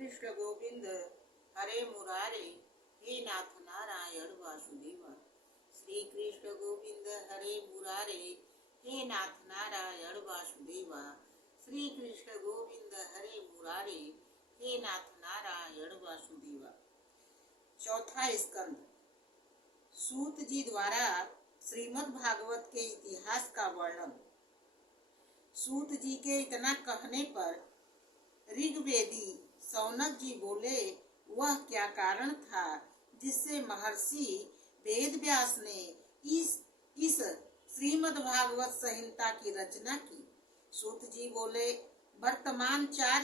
कृष्ण गोविंद हरे मुरारे, हे नाथ नारायण वासुदेवा। श्री कृष्ण गोविंद हरे मुरारे, हे नाथ नारायण वासुदेवा। श्री कृष्ण गोविंद हरे मुरारे, हे नाथ नारायण वासुदेवा। चौथा स्कंद। सूत जी द्वारा श्रीमद् भागवत के इतिहास का वर्णन। सूत जी के इतना कहने पर ऋग्वेदी सौनक जी बोले, वह क्या कारण था जिससे महर्षि वेद व्यास ने इस श्रीमद् भागवत संहिता की रचना की। सूत जी बोले, वर्तमान चार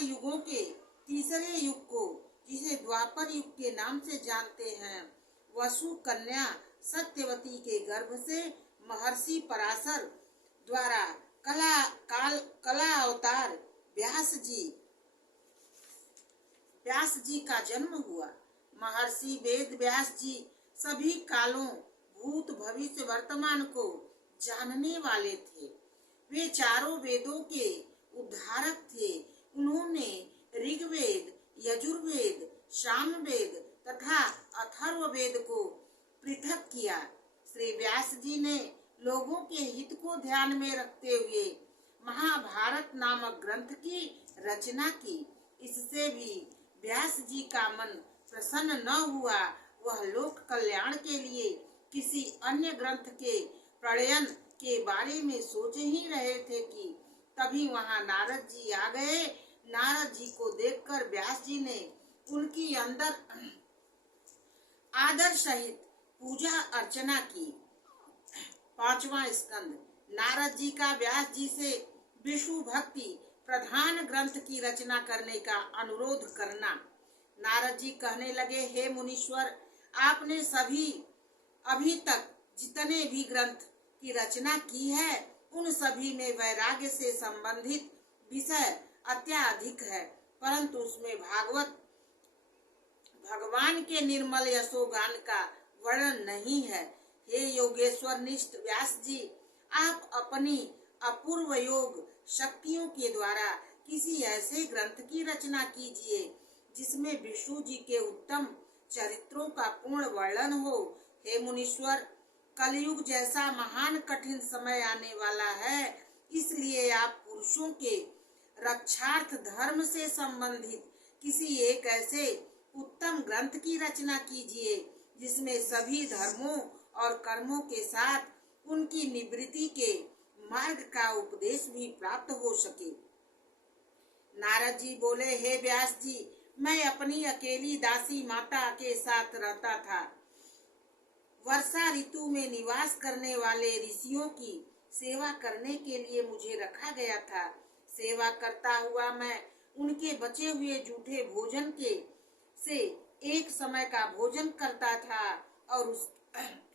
युगों के तीसरे युग को, जिसे द्वापर युग के नाम से जानते हैं, वसु कन्या सत्यवती के गर्भ से महर्षि पराशर द्वारा कला अवतार व्यास जी का जन्म हुआ। महर्षि वेद व्यास जी सभी कालों, भूत भविष्य वर्तमान को जानने वाले थे। वे चारों वेदों के उद्धारक थे। उन्होंने ऋग्वेद, यजुर्वेद, सामवेद तथा अथर्ववेद को पृथक किया। श्री व्यास जी ने लोगों के हित को ध्यान में रखते हुए महाभारत नामक ग्रंथ की रचना की। इससे भी व्यास जी का मन प्रसन्न न हुआ। वह लोक कल्याण के लिए किसी अन्य ग्रंथ के प्रणयन के बारे में सोच ही रहे थे कि तभी वहां नारद जी आ गए। नारद जी को देखकर व्यास जी ने उनकी अंदर आदर सहित पूजा अर्चना की। पांचवा स्कंद। नारद जी का व्यास जी से विष्णु भक्ति प्रधान ग्रंथ की रचना करने का अनुरोध करना। नारद जी कहने लगे, हे मुनीश्वर, आपने अभी तक जितने भी ग्रंथ की रचना की है, उन सभी में वैराग्य से संबंधित विषय अत्याधिक है, परंतु उसमें भगवान के निर्मल यशोगान का वर्णन नहीं है। हे योगेश्वर निष्ठ व्यास जी, आप अपनी अपूर्व योग शक्तियों के द्वारा किसी ऐसे ग्रंथ की रचना कीजिए जिसमें विष्णु जी के उत्तम चरित्रों का पूर्ण वर्णन हो। हे मुनीश्वर, कलयुग जैसा महान कठिन समय आने वाला है, इसलिए आप पुरुषों के रक्षार्थ धर्म से संबंधित किसी एक ऐसे उत्तम ग्रंथ की रचना कीजिए जिसमें सभी धर्मों और कर्मों के साथ उनकी निवृत्ति के मार्ग का उपदेश भी प्राप्त हो सके। नारद जी बोले, हे व्यास जी, मैं अपनी अकेली दासी माता के साथ रहता था। वर्षा ऋतु में निवास करने वाले ऋषियों की सेवा करने के लिए मुझे रखा गया था। सेवा करता हुआ मैं उनके बचे हुए जूठे भोजन से एक समय का भोजन करता था और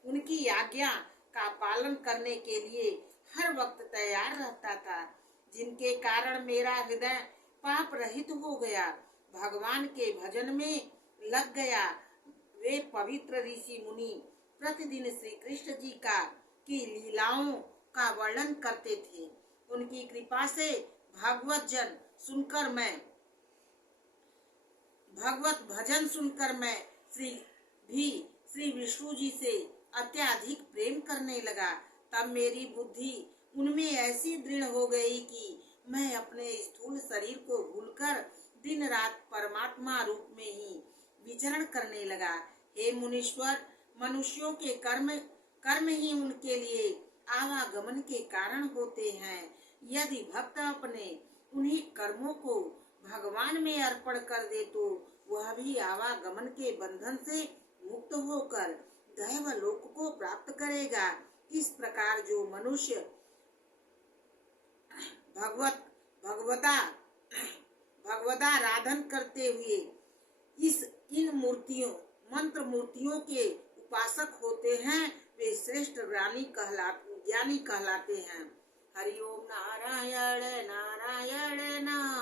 उनकी आज्ञा का पालन करने के लिए हर वक्त तैयार रहता था, जिनके कारण मेरा हृदय पाप रहित हो गया, भगवान के भजन में लग गया। वे पवित्र ऋषि मुनि प्रतिदिन श्री कृष्ण जी की लीलाओं का वर्णन करते थे। उनकी कृपा से भागवत भजन सुनकर मैं श्री विष्णु जी से अत्याधिक प्रेम करने लगा। तब मेरी बुद्धि उनमें ऐसी दृढ़ हो गई कि मैं अपने स्थूल शरीर को भूलकर दिन रात परमात्मा रूप में ही विचरण करने लगा। हे मुनीश्वर, मनुष्यों के कर्म ही उनके लिए आवागमन के कारण होते हैं। यदि भक्त अपने उन्हीं कर्मों को भगवान में अर्पण कर दे तो वह भी आवागमन के बंधन से मुक्त होकर दैव लोक को प्राप्त करेगा। इस प्रकार जो मनुष्य भगवदाराधन करते हुए इन मंत्र मूर्तियों के उपासक होते हैं, वे श्रेष्ठ ज्ञानी कहलाते हैं। हरि ओम नारायण नारायण नारायण।